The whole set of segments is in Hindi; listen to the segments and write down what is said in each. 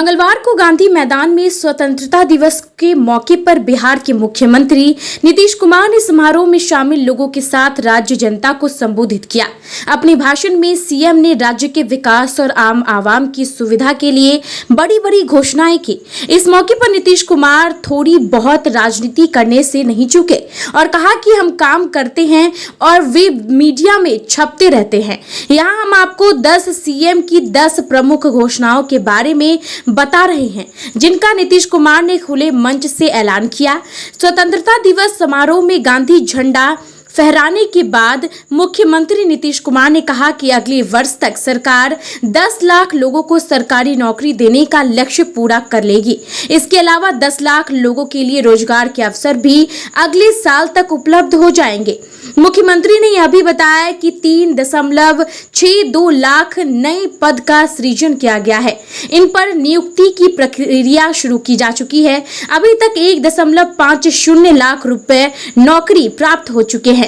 मंगलवार को गांधी मैदान में स्वतंत्रता दिवस के मौके पर बिहार के मुख्यमंत्री नीतीश कुमार ने समारोह में शामिल लोगों के साथ राज्य जनता को संबोधित किया। अपने भाषण में सीएम ने राज्य के विकास और आम आवाम की सुविधा के लिए बड़ी बड़ी घोषणाएं की। इस मौके पर नीतीश कुमार थोड़ी बहुत राजनीति करने से नहीं चूके और कहा कि हम काम करते हैं और वे मीडिया में छपते रहते हैं। यहाँ हम आपको 10 सीएम की 10 प्रमुख घोषणाओं के बारे में बता रहे हैं, जिनका नीतीश कुमार ने खुले मंच से ऐलान किया। स्वतंत्रता दिवस समारोह में गांधी झंडा फहराने के बाद मुख्यमंत्री नीतीश कुमार ने कहा कि अगले वर्ष तक सरकार 10 लाख लोगों को सरकारी नौकरी देने का लक्ष्य पूरा कर लेगी। इसके अलावा 10 लाख लोगों के लिए रोजगार के अवसर भी अगले साल तक उपलब्ध हो जाएंगे। मुख्यमंत्री ने यह भी बताया कि 3.62 लाख नए पद का सृजन किया गया है। इन पर नियुक्ति की प्रक्रिया शुरू की जा चुकी है। अभी तक 1.50 लाख रुपए नौकरी प्राप्त हो चुके हैं।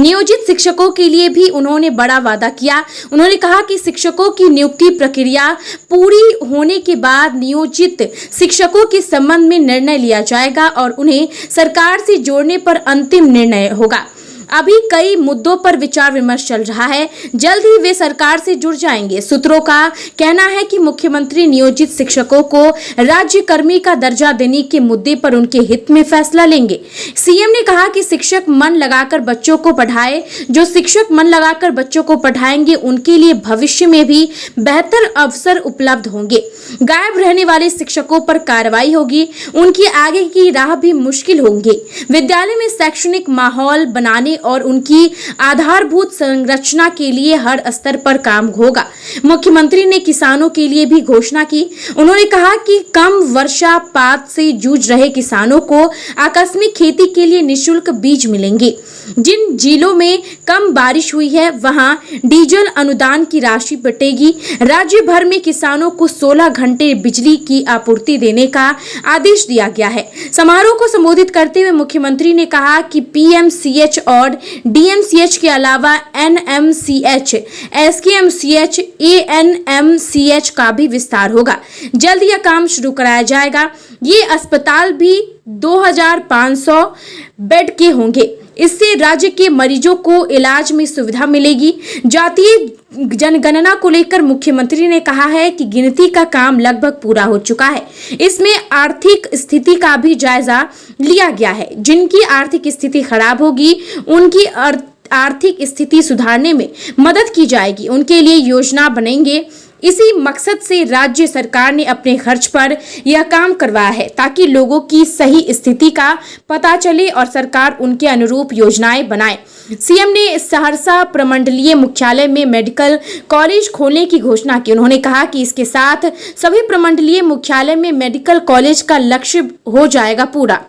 नियोजित शिक्षकों के लिए भी उन्होंने बड़ा वादा किया। उन्होंने कहा कि शिक्षकों की नियुक्ति प्रक्रिया पूरी होने के बाद नियोजित शिक्षकों के संबंध में निर्णय लिया जाएगा और उन्हें सरकार से जोड़ने पर अंतिम निर्णय होगा। अभी कई मुद्दों पर विचार विमर्श चल रहा है, जल्द ही वे सरकार से जुड़ जाएंगे। सूत्रों का कहना है कि मुख्यमंत्री नियोजित शिक्षकों को राज्य कर्मी का दर्जा देने के मुद्दे पर उनके हित में फैसला लेंगे। सीएम ने कहा कि शिक्षक मन लगाकर बच्चों को पढ़ाए। जो शिक्षक मन लगाकर बच्चों को पढ़ाएंगे उनके लिए भविष्य में भी बेहतर अवसर उपलब्ध होंगे। गायब रहने वाले शिक्षकों पर कार्रवाई होगी, उनकी आगे की राह भी मुश्किल होंगी। विद्यालय में शैक्षणिक माहौल बनाने और उनकी आधारभूत संरचना के लिए हर स्तर पर काम होगा। मुख्यमंत्री ने किसानों के लिए भी घोषणा की। उन्होंने कहा कि कम वर्षापात से जूझ रहे किसानों को आकस्मिक खेती के लिए निःशुल्क बीज मिलेंगे। जिन जिलों में कम बारिश हुई है वहां डीजल अनुदान की राशि बटेगी। राज्य भर में किसानों को 16 घंटे बिजली की आपूर्ति देने का आदेश दिया गया है। समारोह को संबोधित करते हुए मुख्यमंत्री ने कहा कि पीएमसीएच और डीएमसीएच के अलावा एनएमसीएच, एसकेएमसीएच, एएनएमसीएच का भी विस्तार होगा। जल्द यह काम शुरू कराया जाएगा। ये अस्पताल भी 2500 बेड के होंगे। इससे राज्य के मरीजों को इलाज में सुविधा मिलेगी। जातीय जनगणना को लेकर मुख्यमंत्री ने कहा है कि गिनती का काम लगभग पूरा हो चुका है। इसमें आर्थिक स्थिति का भी जायजा लिया गया है। जिनकी आर्थिक स्थिति खराब होगी उनकी आर्थिक स्थिति सुधारने में मदद की जाएगी, उनके लिए योजना बनेंगे। इसी मकसद से राज्य सरकार ने अपने खर्च पर यह काम करवाया है ताकि लोगों की सही स्थिति का पता चले और सरकार उनके अनुरूप योजनाएं बनाए। सीएम ने सहरसा प्रमंडलीय मुख्यालय में मेडिकल कॉलेज खोलने की घोषणा की। उन्होंने कहा कि इसके साथ सभी प्रमंडलीय मुख्यालय में मेडिकल कॉलेज का लक्ष्य हो जाएगा पूरा।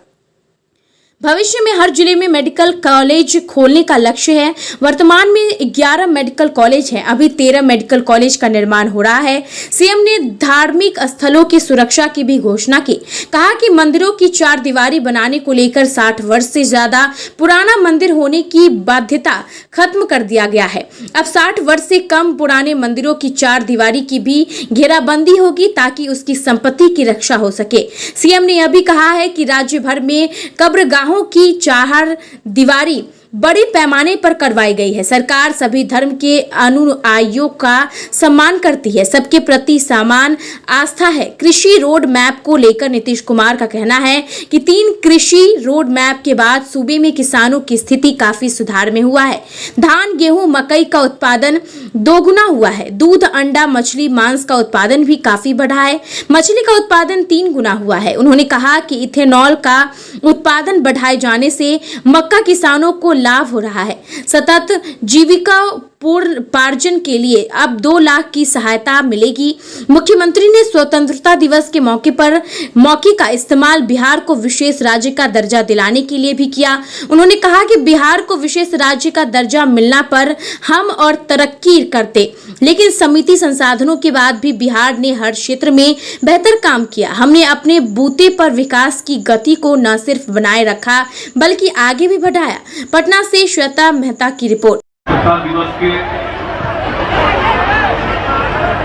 भविष्य में हर जिले में मेडिकल कॉलेज खोलने का लक्ष्य है। वर्तमान में 11 मेडिकल कॉलेज हैं, अभी 13 मेडिकल कॉलेज का निर्माण हो रहा है। सीएम ने धार्मिक स्थलों की सुरक्षा की भी घोषणा की। कहा कि मंदिरों की 4 दीवारी बनाने को लेकर 60 वर्ष से ज्यादा पुराना मंदिर होने की बाध्यता खत्म कर दिया गया है। अब 60 वर्ष से कम पुराने मंदिरों की 4 दीवारी की भी घेराबंदी होगी ताकि उसकी संपत्ति की रक्षा हो सके। सीएम ने यह भी कहा है कि राज्य भर में कब्रगाहों की 4 दीवारी बड़े पैमाने पर करवाई गई है। सरकार सभी धर्म के अनुयायियों का सम्मान करती है, सबके प्रति समान आस्था है। कृषि रोड मैप को लेकर नीतीश कुमार का कहना है कि 3 कृषि रोड मैप के बाद सूबे में किसानों की स्थिति काफी सुधार में हुआ है। धान, गेहूं, मकई का उत्पादन दोगुना हुआ है। दूध, अंडा, मछली, मांस का उत्पादन भी काफी बढ़ा है। मछली का उत्पादन 3 गुना हुआ है। उन्होंने कहा कि इथेनॉल का उत्पादन बढ़ाए जाने से मक्का किसानों को लाभ हो रहा है। सतत जीविका पूर्वार्जन के लिए अब 2 लाख की सहायता मिलेगी। मुख्यमंत्री ने स्वतंत्रता दिवस के मौके का इस्तेमाल बिहार को विशेष राज्य का दर्जा दिलाने के लिए भी किया। उन्होंने कहा कि बिहार को विशेष राज्य का दर्जा मिलना पर हम और तरक्की करते, लेकिन सीमित संसाधनों के बाद भी बिहार ने हर क्षेत्र में बेहतर काम किया। हमने अपने बूते पर विकास की गति को न सिर्फ बनाए रखा बल्कि आगे भी बढ़ाया। पटना से श्वेता मेहता की रिपोर्ट। स्वतंत्रता दिवस के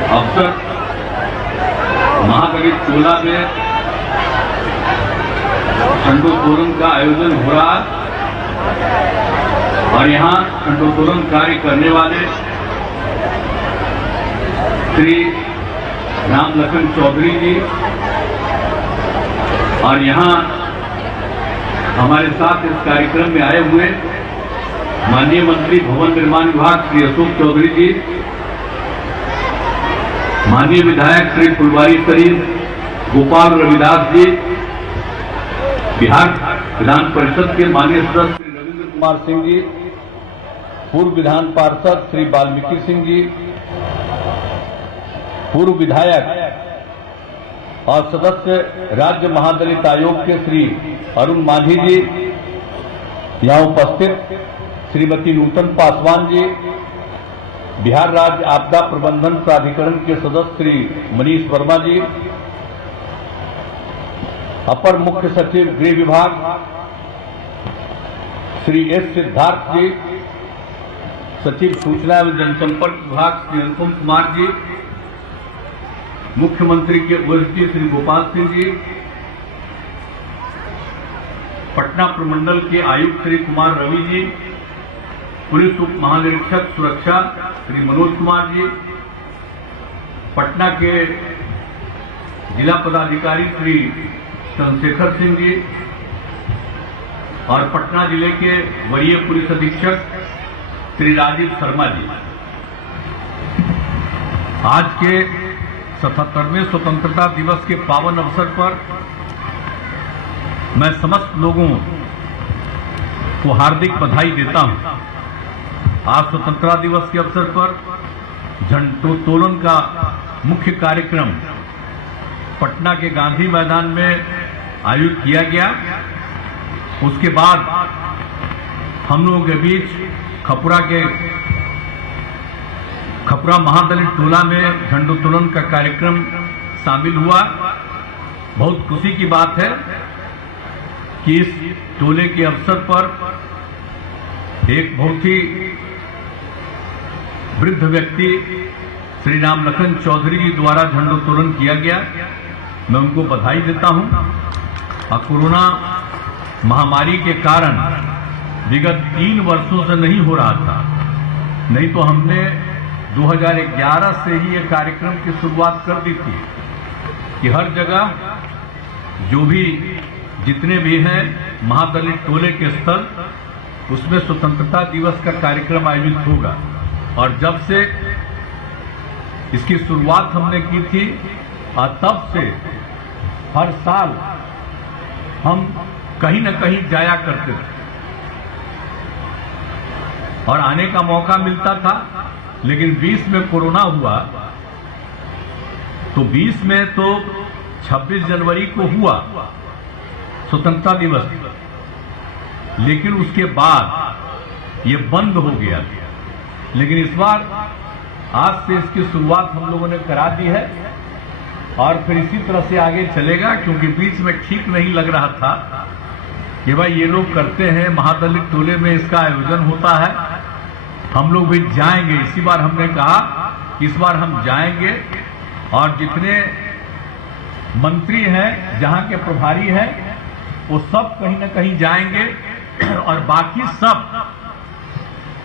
अवसर महाकवि के टोला में झंडोत्तोलन का आयोजन हो रहा और यहाँ झंडोत्तोलन कार्य करने वाले श्री राम लखन चौधरी जी और यहाँ हमारे साथ इस कार्यक्रम में आए हुए माननीय मंत्री भवन निर्माण विभाग श्री अशोक चौधरी जी, माननीय विधायक श्री फुलवारी शरीफ गोपाल रविदास जी, बिहार विधान परिषद के माननीय सदस्य श्री रविंद्र कुमार सिंह जी, पूर्व विधान पार्षद श्री वाल्मीकि सिंह जी, पूर्व विधायक और सदस्य राज्य महादलित आयोग के श्री अरुण मांझी जी, यहाँ उपस्थित श्रीमती नूतन पासवान जी, बिहार राज्य आपदा प्रबंधन प्राधिकरण के सदस्य श्री मनीष वर्मा जी, अपर मुख्य सचिव गृह विभाग श्री एस सिद्धार्थ जी, सचिव सूचना एवं जनसंपर्क विभाग श्री अनुपम कुमार जी, मुख्यमंत्री के ओएसडी श्री गोपाल सिंह जी, पटना प्रमंडल के आयुक्त श्री कुमार रवि जी, पुलिस उप महानिरीक्षक सुरक्षा श्री मनोज कुमार जी, पटना के जिला पदाधिकारी श्री चंद्रशेखर सिंह जी और पटना जिले के वरीय पुलिस अधीक्षक श्री राजीव शर्मा जी। आज के 77वें स्वतंत्रता दिवस के पावन अवसर पर मैं समस्त लोगों को हार्दिक बधाई देता हूं। आज स्वतंत्रता दिवस के अवसर पर झंडोत्तोलन का मुख्य कार्यक्रम पटना के गांधी मैदान में आयोजित किया गया। उसके बाद हम लोगों के बीच खपुरा महादलित टोला में झंडोत्तोलन का कार्यक्रम शामिल हुआ। बहुत खुशी की बात है कि इस टोले के अवसर पर एक बहुत ही वृद्ध व्यक्ति श्री राम लखन चौधरी जी द्वारा झंडोत्तोलन किया गया। मैं उनको बधाई देता हूं। और कोरोना महामारी के कारण विगत 3 वर्षों से नहीं हो रहा था, नहीं तो हमने 2011 से ही ये कार्यक्रम की शुरुआत कर दी थी कि हर जगह जो भी जितने भी हैं महादलित टोले के स्तर, उसमें स्वतंत्रता दिवस का कार्यक्रम आयोजित होगा। और जब से इसकी शुरुआत हमने की थी और तब से हर साल हम कहीं न कहीं जाया करते थे और आने का मौका मिलता था। लेकिन 20 में कोरोना हुआ तो 20 में तो 26 जनवरी को हुआ स्वतंत्रता दिवस, लेकिन उसके बाद ये बंद हो गया। लेकिन इस बार आज से इसकी शुरुआत हम लोगों ने करा दी है और फिर इसी तरह से आगे चलेगा, क्योंकि बीच में ठीक नहीं लग रहा था कि भाई ये लोग करते हैं, महादलित टोले में इसका आयोजन होता है, हम लोग भी जाएंगे। इसी बार हमने कहा इस बार हम जाएंगे और जितने मंत्री हैं, जहां के प्रभारी हैं, वो सब कहीं न कहीं जाएंगे और बाकी सब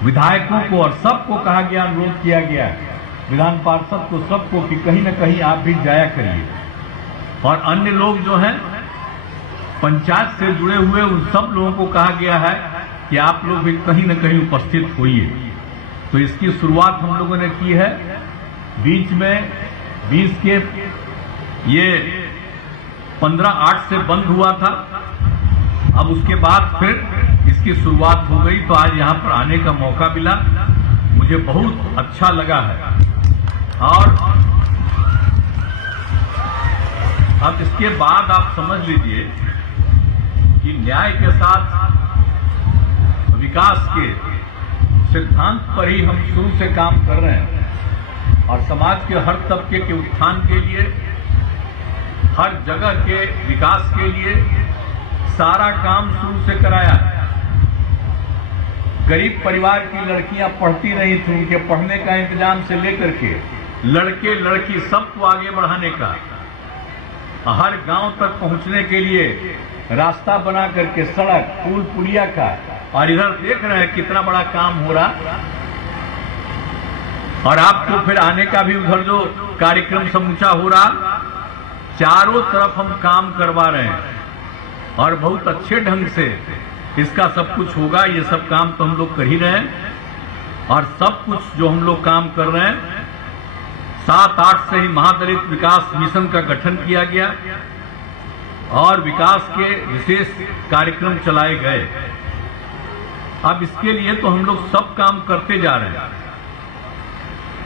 विधायकों को और सबको कहा गया, अनुरोध किया गया विधान पार्षद को, सबको कि कहीं न कहीं आप भी जाया करिए। और अन्य लोग जो हैं पंचायत से जुड़े हुए, उन सब लोगों को कहा गया है कि आप लोग भी कहीं न कहीं उपस्थित होइए। तो इसकी शुरुआत हम लोगों ने की है। बीच में 20 के ये 15/8 से बंद हुआ था, अब उसके बाद फिर इसकी शुरुआत हो गई। तो आज यहाँ पर आने का मौका मिला, मुझे बहुत अच्छा लगा है। और अब इसके बाद आप समझ लीजिए कि न्याय के साथ विकास के सिद्धांत पर ही हम शुरू से काम कर रहे हैं और समाज के हर तबके के उत्थान के लिए, हर जगह के विकास के लिए सारा काम शुरू से कराया है। गरीब परिवार की लड़कियां पढ़ती रही थी, उनके पढ़ने का इंतजाम से लेकर के लड़के लड़की सबको आगे बढ़ाने का हर गांव तक पहुंचने के लिए रास्ता बना करके सड़क पुल पुलिया का, और इधर देख रहे हैं कितना बड़ा काम हो रहा। और आपको फिर आने का भी उधर जो कार्यक्रम समूचा हो रहा, चारों तरफ हम काम करवा रहे हैं और बहुत अच्छे ढंग से इसका सब कुछ होगा। ये सब काम तो हम लोग कर ही रहे हैं, और सब कुछ जो हम लोग काम कर रहे हैं, 7-8 से ही महादलित विकास मिशन का गठन किया गया और विकास के विशेष कार्यक्रम चलाए गए। अब इसके लिए तो हम लोग सब काम करते जा रहे हैं,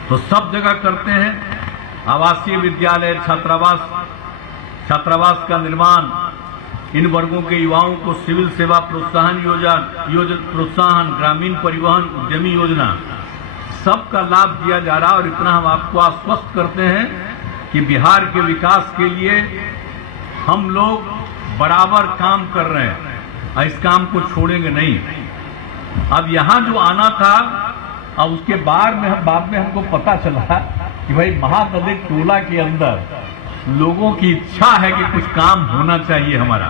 तो सब जगह करते हैं। आवासीय विद्यालय, छात्रावास का निर्माण, इन वर्गों के युवाओं को सिविल सेवा प्रोत्साहन प्रोत्साहन, ग्रामीण परिवहन उद्यमी योजना, सबका लाभ दिया जा रहा। और इतना हम आपको आश्वस्त करते हैं कि बिहार के विकास के लिए हम लोग बराबर काम कर रहे हैं और इस काम को छोड़ेंगे नहीं। अब यहाँ जो आना था, अब उसके बाद में हमको पता चला कि भाई महादलित टोला के अंदर लोगों की इच्छा है कि कुछ काम होना चाहिए हमारा।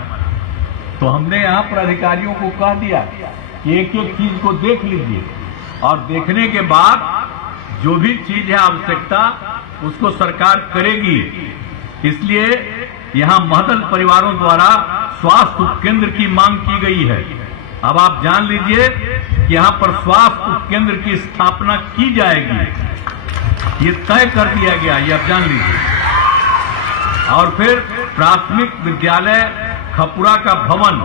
तो हमने यहाँ पर अधिकारियों को कह दिया कि एक एक चीज को देख लीजिए, और देखने के बाद जो भी चीज है आवश्यकता उसको सरकार करेगी। इसलिए यहाँ महदल परिवारों द्वारा स्वास्थ्य उपकेंद्र की मांग की गई है। अब आप जान लीजिए कि यहाँ पर स्वास्थ्य उपकेंद्र की स्थापना की जाएगी, ये तय कर दिया गया, ये आप जान लीजिए। और फिर प्राथमिक विद्यालय खपुरा का भवन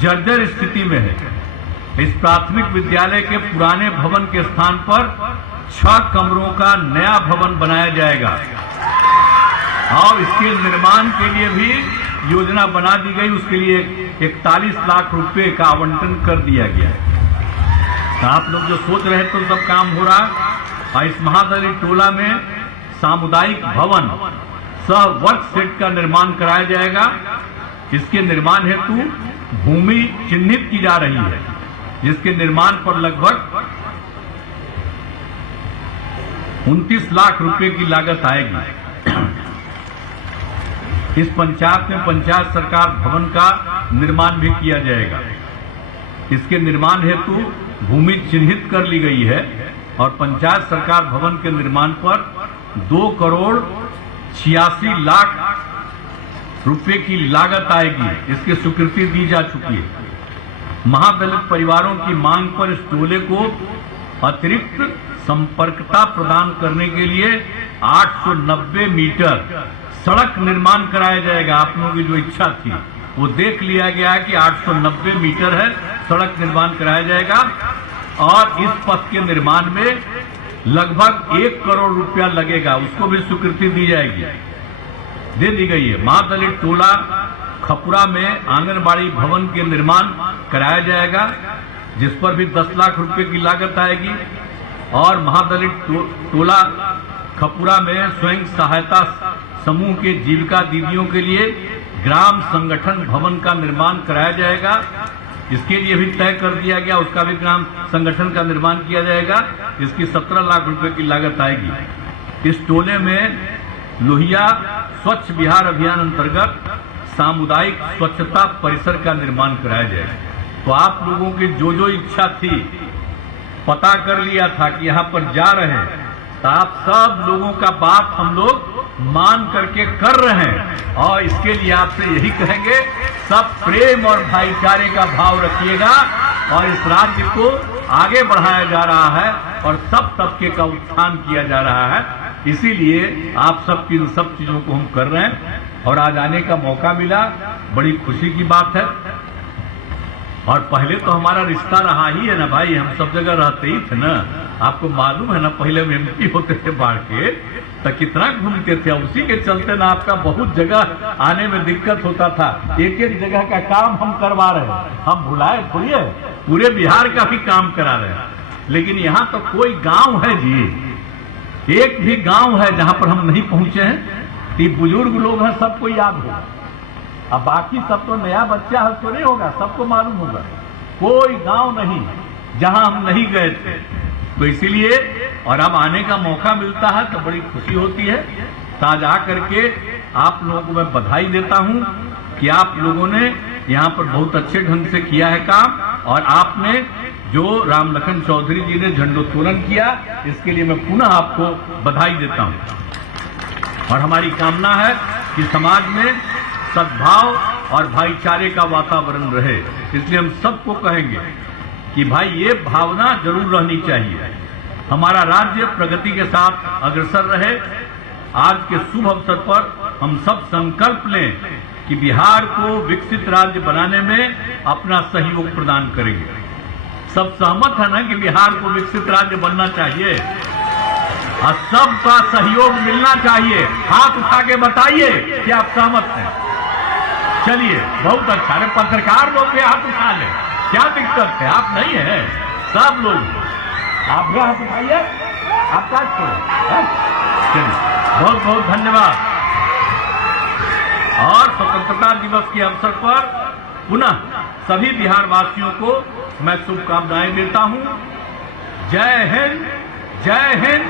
जर्जर स्थिति में है। इस प्राथमिक विद्यालय के पुराने भवन के स्थान पर 6 कमरों का नया भवन बनाया जाएगा और इसके निर्माण के लिए भी योजना बना दी गई। उसके लिए 41 लाख रुपए का आवंटन कर दिया गया। तो आप लोग जो सोच रहे तो सब काम हो रहा। और इस महादलित टोला में सामुदायिक भवन सह वर्क सेट का निर्माण कराया जाएगा। इसके निर्माण हेतु भूमि चिन्हित की जा रही है, जिसके निर्माण पर लगभग 29 लाख रुपए की लागत आएगी। इस पंचायत में पंचायत सरकार भवन का निर्माण भी किया जाएगा। इसके निर्माण हेतु भूमि चिन्हित कर ली गई है और पंचायत सरकार भवन के निर्माण पर 2,86 लाख रुपए की लागत आएगी। इसकी स्वीकृति दी जा चुकी है। महादलित परिवारों की मांग पर इस टोले को अतिरिक्त संपर्कता प्रदान करने के लिए 890 मीटर सड़क निर्माण कराया जाएगा। आप लोगों की जो इच्छा थी वो देख लिया गया कि 890 मीटर है, सड़क निर्माण कराया जाएगा। और इस पथ के निर्माण में लगभग 1 करोड़ रुपया लगेगा, उसको भी स्वीकृति दी जाएगी, दे दी गई है। महादलित टोला खपुरा में आंगनबाड़ी भवन के निर्माण कराया जाएगा, जिस पर भी 10 लाख रुपए की लागत आएगी। और महादलित टोला खपुरा में स्वयं सहायता समूह के जीविका दीदियों के लिए ग्राम संगठन भवन का निर्माण कराया जाएगा। इसके लिए भी तय कर दिया गया, उसका भी ग्राम संगठन का निर्माण किया जाएगा। इसकी 17 लाख रुपए की लागत आएगी। इस टोले में लोहिया स्वच्छ बिहार अभियान अंतर्गत सामुदायिक स्वच्छता परिसर का निर्माण कराया जाएगा। तो आप लोगों की जो इच्छा थी, पता कर लिया था कि यहाँ पर जा रहे हैं, तो आप सब लोगों का बात हम लोग मान करके कर रहे हैं। और इसके लिए आपसे यही कहेंगे, सब प्रेम और भाईचारे का भाव रखिएगा। और इस राज्य को आगे बढ़ाया जा रहा है और सब तबके का उत्थान किया जा रहा है। इसीलिए आप सबकी इन सब चीजों को हम कर रहे हैं और आज आने का मौका मिला, बड़ी खुशी की बात है। और पहले तो हमारा रिश्ता रहा ही है ना भाई, हम सब जगह रहते ही थे ना। आपको मालूम है ना, पहले हम एमपी होते थे बाढ़ के, तो कितना घूमते थे। उसी के चलते ना आपका बहुत जगह आने में दिक्कत होता था। एक एक जगह का काम हम करवा रहे हैं, हम भुलाए थोड़ी है, पूरे बिहार का भी काम करा रहे हैं। लेकिन यहाँ तो कोई गांव है जी, एक भी गांव है जहां पर हम नहीं पहुंचे हैं। ये बुजुर्ग लोग हैं, सबको याद होगा। अब बाकी सब तो नया बच्चा है तो नहीं होगा, सबको मालूम होगा। कोई गांव नहीं जहां हम नहीं गए थे। तो इसीलिए और अब आने का मौका मिलता है तो बड़ी खुशी होती है। ताज आ करके आप लोगों को मैं बधाई देता हूं कि आप लोगों ने यहां पर बहुत अच्छे ढंग से किया है काम, और आपने जो राम लखन चौधरी जी ने झंडोत्तोलन किया, इसके लिए मैं पुनः आपको बधाई देता हूं। और हमारी कामना है कि समाज में सद्भाव और भाईचारे का वातावरण रहे। इसलिए हम सबको कहेंगे कि भाई ये भावना जरूर रहनी चाहिए, हमारा राज्य प्रगति के साथ अग्रसर रहे। आज के शुभ अवसर पर हम सब संकल्प लें कि बिहार को विकसित राज्य बनाने में अपना सहयोग प्रदान करेंगे। सब सहमत है ना कि बिहार को विकसित राज्य बनना चाहिए, और सबका सहयोग मिलना चाहिए। हाथ उठा के बताइए कि आप सहमत हैं। चलिए, बहुत अच्छा। अरे पत्रकार लोग भी हाथ उठा ले, क्या दिक्कत है? आप नहीं है, सब लोग आप भी हाथ उठाइए, आपका चलिए, बहुत बहुत धन्यवाद। और स्वतंत्रता दिवस के अवसर पर पुनः सभी बिहार वासियों को मैं शुभकामनाएं देता हूं। जय हिंद, जय हिंद।